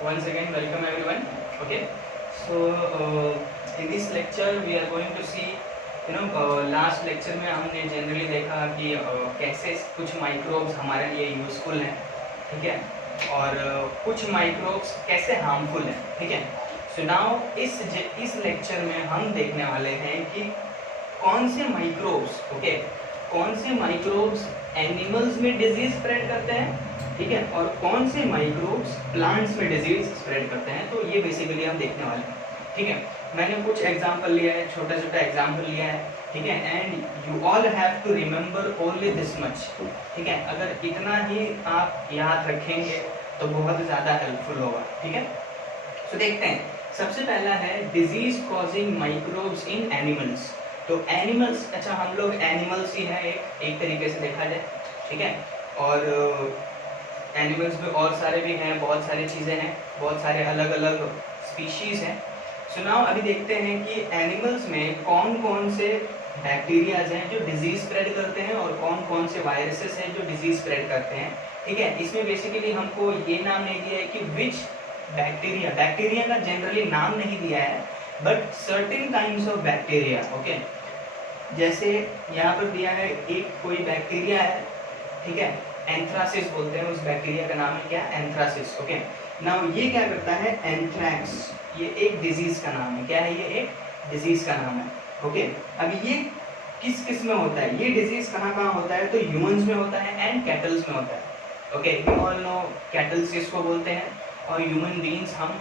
Once again, welcome everyone. Okay, so in this lecture we are going to see, last lecture में हमने generally देखा कि कैसे कुछ माइक्रोब्स हमारे लिए यूजफुल हैं, ठीक है, और कुछ माइक्रोब्स कैसे हार्मफुल हैं, ठीक है. सो नाउ इस लेक्चर में हम देखने वाले हैं कि कौन से माइक्रोब्स, ओके, कौन से माइक्रोब्स एनिमल्स में डिजीज स्प्रेड करते हैं, ठीक है, और कौन से माइक्रोब्स प्लांट्स में डिजीज स्प्रेड करते हैं. तो ये बेसिकली हम देखने वाले हैं, ठीक है. मैंने कुछ एग्जांपल लिया है, छोटा छोटा एग्जांपल लिया है, ठीक है, and you all have to remember only this much, ठीक है. अगर इतना ही आप याद रखेंगे तो बहुत ज़्यादा हेल्पफुल होगा, ठीक है. सो देखते हैं, सबसे पहला है disease causing microbes in animals. तो एनिमल्स, अच्छा हम लोग एनिमल्स ही हैं एक तरीके से देखा जाए, ठीक है, और एनिमल्स में और सारे भी हैं, बहुत सारी चीज़ें हैं, बहुत सारे अलग अलग स्पीशीज़ हैं. सो नाउ अभी देखते हैं कि एनिमल्स में कौन कौन से बैक्टीरियाज हैं जो डिजीज स्प्रेड करते हैं और कौन कौन से वायरसेस हैं जो डिजीज स्प्रेड करते हैं, ठीक है. इसमें बेसिकली हमको ये नाम नहीं दिया है कि विच बैक्टीरिया का जनरली नाम नहीं दिया है, but certain kinds of bacteria, okay. जैसे यहाँ पर दिया है एक कोई बैक्टीरिया है, ठीक है, एंथ्रासिस बोलते हैं, उस बैक्टीरिया का नाम है क्या, एंथ्रासिस, ओके. नाउ ये क्या करता है, एंथ्रैक्स, ये एक डिजीज का नाम है, क्या है, ये एक डिजीज का नाम है, ओके. अभी ये किस किस में होता है, ये डिजीज कहाँ कहाँ होता है, तो ह्यूमंस में होता है एंड कैटल्स में होता है, okay. You all know kettles किसको बोलते हैं, और ह्यूमन बीइंग्स हम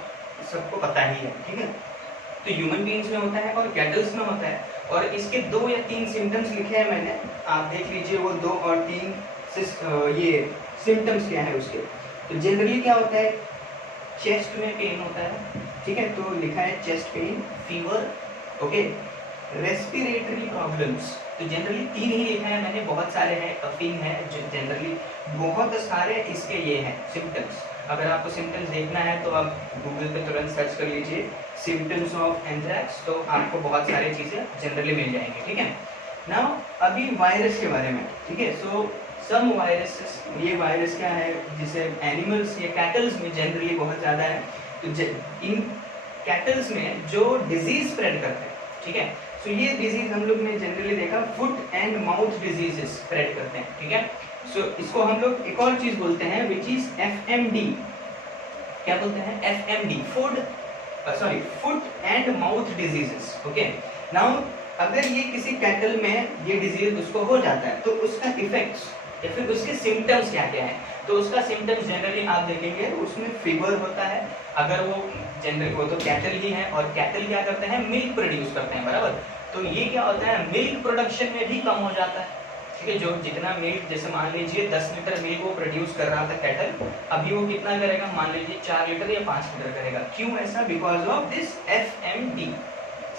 सबको पता ही है, ठीक है. तो ह्यूमन बीइंग्स में होता है और कैटल्स में होता है, और इसके 2 या 3 सिम्टम्स लिखे हैं मैंने, आप देख लीजिए वो 2 और 3 ये सिम्टम्स क्या है उसके. तो जनरली क्या होता है, चेस्ट में पेन होता है, ठीक है, तो लिखा है chest pain, fever, okay, respiratory problems. तो जनरली 3 ही लिखा है मैंने, बहुत सारे हैं, कफिंग है, जनरली बहुत सारे इसके ये हैं सिम्टम्स. अगर आपको सिम्टम्स देखना है तो आप गूगल पे तुरंत सर्च कर लीजिए सिम्टम्स ऑफ एंथ्रैक्स, तो आपको बहुत सारी चीज़ें जनरली मिल जाएंगी, ठीक है. नाउ अभी वायरस के बारे में, ठीक है. सो सम वायरसेस, ये वायरस क्या है जिसे एनिमल्स या कैटल्स में जनरली बहुत ज़्यादा है. तो इन कैटल्स में जो डिजीज स्प्रेड करते हैं, ठीक है, सो ये डिजीज हम लोग ने जनरली देखा foot and mouth diseases spread करते हैं, ठीक है. सो इसको हम लोग एक और चीज बोलते हैं विच इज FMD. क्या बोलते हैं, FMD, foot and mouth diseases, okay. Now अगर ये किसी कैटल में ये डिजीज उसको हो जाता है तो उसका इफेक्ट्स या फिर उसके सिम्टम्स क्या क्या है. तो उसका सिम्टम्स जनरली आप देखेंगे उसमें फीवर होता है, अगर वो जनरली वो तो कैटल ही है, और कैटल क्या करते हैं, मिल्क प्रोड्यूस करते हैं, बराबर. तो ये क्या होता है, मिल्क प्रोडक्शन में भी कम हो जाता है, ठीक है. जो जितना मिल्क, जैसे मान लीजिए 10 लीटर मिल्क वो प्रोड्यूस कर रहा था कैटल, अभी वो कितना करेगा, मान लीजिए 4 लीटर या 5 लीटर करेगा. क्यों ऐसा, बिकॉज ऑफ दिस FMD.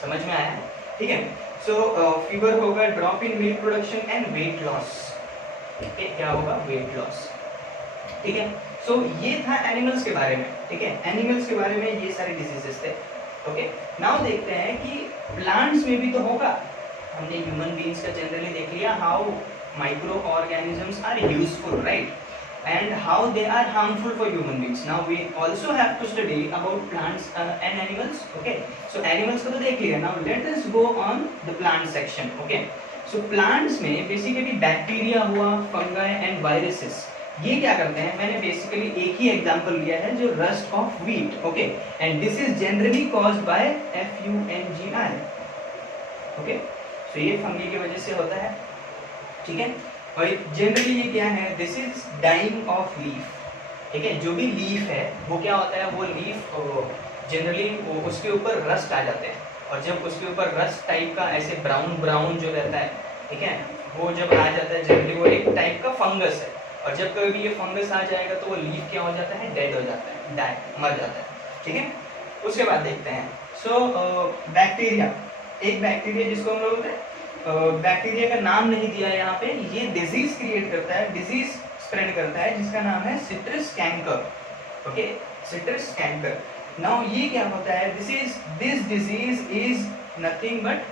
समझ में आया, ठीक है. सो फीवर होगा, drop in milk production and weight loss. क्या होगा, वेट लॉस, ठीक है. सो ये था एनिमल्स के बारे में, ठीक है. एनिमल्स के बारे में ये सारे डिजीजेस थे, ओके. नाउ देखते हैं कि प्लांट्स में भी तो होगा. हमने ह्यूमन बीइंग्स का जनरली देख लिया, how micro organisms are useful, right, and how they are harmful for human beings. Now we also have to study about plants and animals, okay. So animals को तो देख लिया. Now let us go on the plant section, okay. So plants में basically bacteria हुआ, fungi and viruses, ये क्या करते हैं, मैंने बेसिकली एक ही एग्जांपल लिया है जो rust of wheat, okay, and this is generally caused by FUNGI, okay. So ये फंगी की वजह से होता है, ठीक है. और जनरली ये क्या है, this is dying of leaf, ठीक है. जो भी लीफ है वो क्या होता है, वो लीफ जनरली उसके ऊपर रस्ट आ जाते हैं, और जब उसके ऊपर रस्ट टाइप का ऐसे ब्राउन ब्राउन जो रहता है, ठीक है, वो जब आ जाता है जनरली वो एक टाइप का फंगस है, और जब कभी भी ये फंगस आ जाएगा तो वो लीफ क्या हो जाता है, डेड हो जाता है, मर जाता है, ठीक है. उसके बाद देखते हैं, सो बैक्टीरिया, एक बैक्टीरिया जिसको हम लोग बोलते हैं, बैक्टीरिया का नाम नहीं दिया यहाँ पे, ये डिजीज क्रिएट करता है, डिजीज स्प्रेड करता है, जिसका नाम है citrus canker, okay, citrus canker. Now ये क्या होता है, this disease is nothing but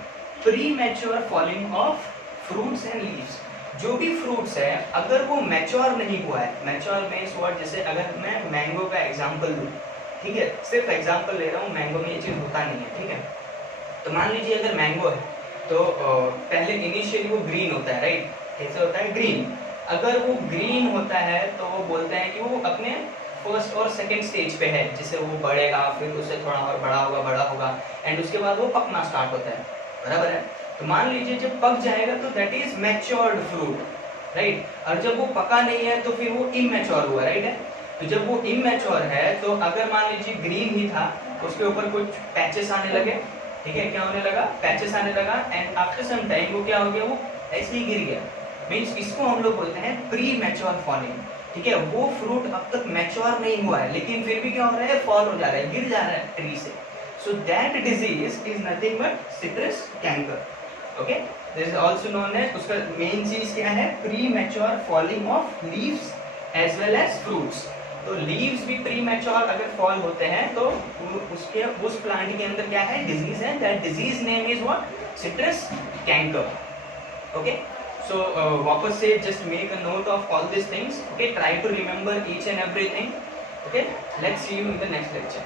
premature falling of fruits and leaves. जो भी फ्रूट्स है अगर वो मैच्योर नहीं हुआ है, मैच्योर मीन्स व्हाट, जैसे अगर मैं मैंगो का एग्जांपल दूं, ठीक है, सिर्फ एग्जांपल ले रहा हूँ, मैंगो में ये चीज़ होता नहीं है, ठीक है। तो मान लीजिए अगर मैंगो है तो पहले इनिशियली वो ग्रीन होता है, राइट? कैसे होता है? ग्रीन। अगर वो ग्रीन होता है तो वो बोलते हैं कि वो अपने फर्स्ट और सेकंड स्टेज पे है, जिसे वो बढ़ेगा, फिर उससे थोड़ा और बड़ा होगा एंड उसके बाद वो पकना स्टार्ट होता है, बराबर है? तो मान लीजिए जब पक जाएगा तो that is matured fruit, right? और जब वो पका नहीं है तो फिर वो इमैच्योर हुआ, राइट है? तो जब वो इमैच्योर है तो अगर मान लीजिए ग्रीन ही था, उसके ऊपर कुछ पैचेस आने लगे, ठीक है, क्या होने लगा? पैचेस आने लगा एंड आफ्टर सम टाइम वो क्या हो गया? वो ऐसे ही गिर गया। मीन्स इसको हम लोग बोलते हैं प्री मैच्योर फॉलिंग, ठीक है? वो फ्रूट अब तक मैच्योर नहीं हुआ है लेकिन फिर भी क्या हो रहा है? फॉल हो जा रहा है, गिर जा रहा है ट्री से। So that disease is nothing but citrus canker, okay? This is also known as, उसका मेन चीज क्या है? Premature falling of leaves as well as fruits. तो लीव्स भी प्री मैच्योर अगर फॉल होते हैं तो उसके उस प्लांट के अंदर क्या है? डिजीज है। That disease name is what? Citrus canker, okay? So वापस से just make a note of all these things, okay? Try to remember each and everything, okay? Let's see you in the next lecture.